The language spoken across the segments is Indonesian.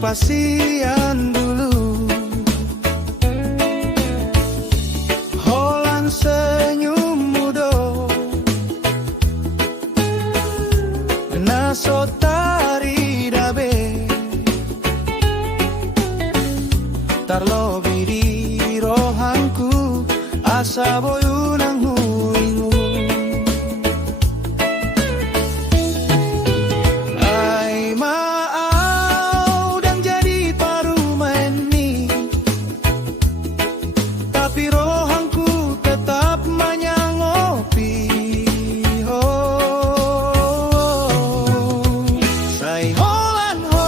pasian dulu. Holan senyum mudo naso tari dabe tarlo biri rohanku asa boyunang huingu. Ai maau dan jadi parumain ni, tapi rohanku tetap manyangopi. Oh, say holan ho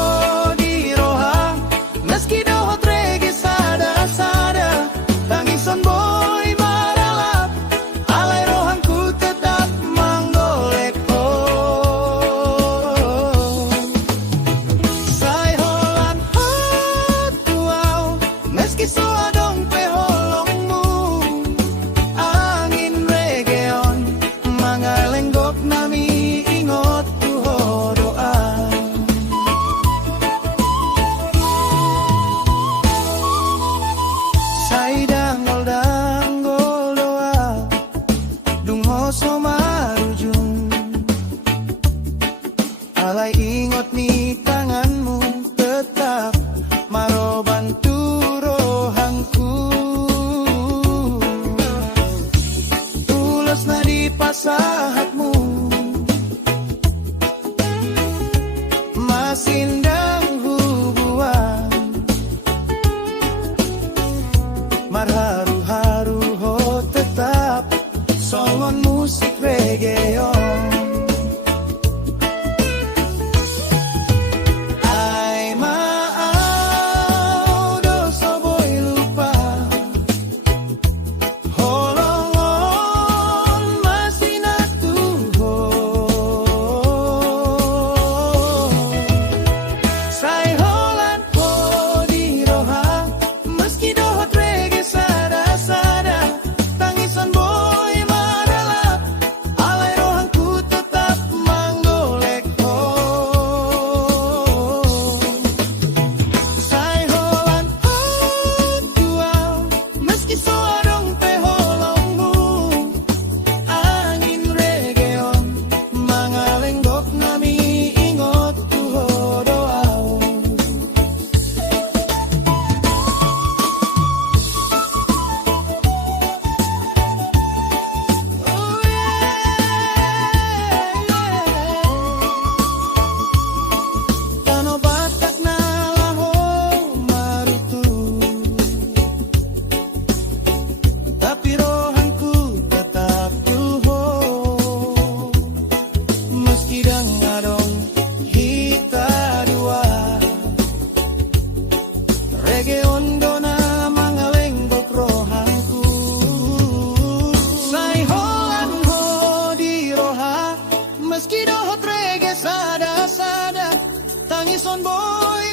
di rohang meski dohot rege sada-sada tangisan boy maralap alai rohanku tetap manggolek. Oh, say holan ho tuau meski soadong peholongmu angin regeon mangalenggok nami ingot tuho doa. Say danggol doa dung hoso marujung alai ingot ni tanganmu tetap maro bantu rohangku. Tulus nadi pasahatmu masindang hubuan marharu-haru ho tetap songon musik reggaeon. Ai maau doso boy lupa holongon masih natuho. Say holan ho di rohang meski dohot reggae sada-sada tangisan boy maralap alai rohanku tetap manggolek. Oh, say holan ho tuau meski soadong peholongmu angin regeon mangalenggok nami ingot tuho doau. Tano batak na laho marutu, tapi rohanku tetap tuho meski dangadong hita dua reggaeon dona mangalenggok rohanku. Say holan ho di roha meski dohot reggae sada-sada tangison boy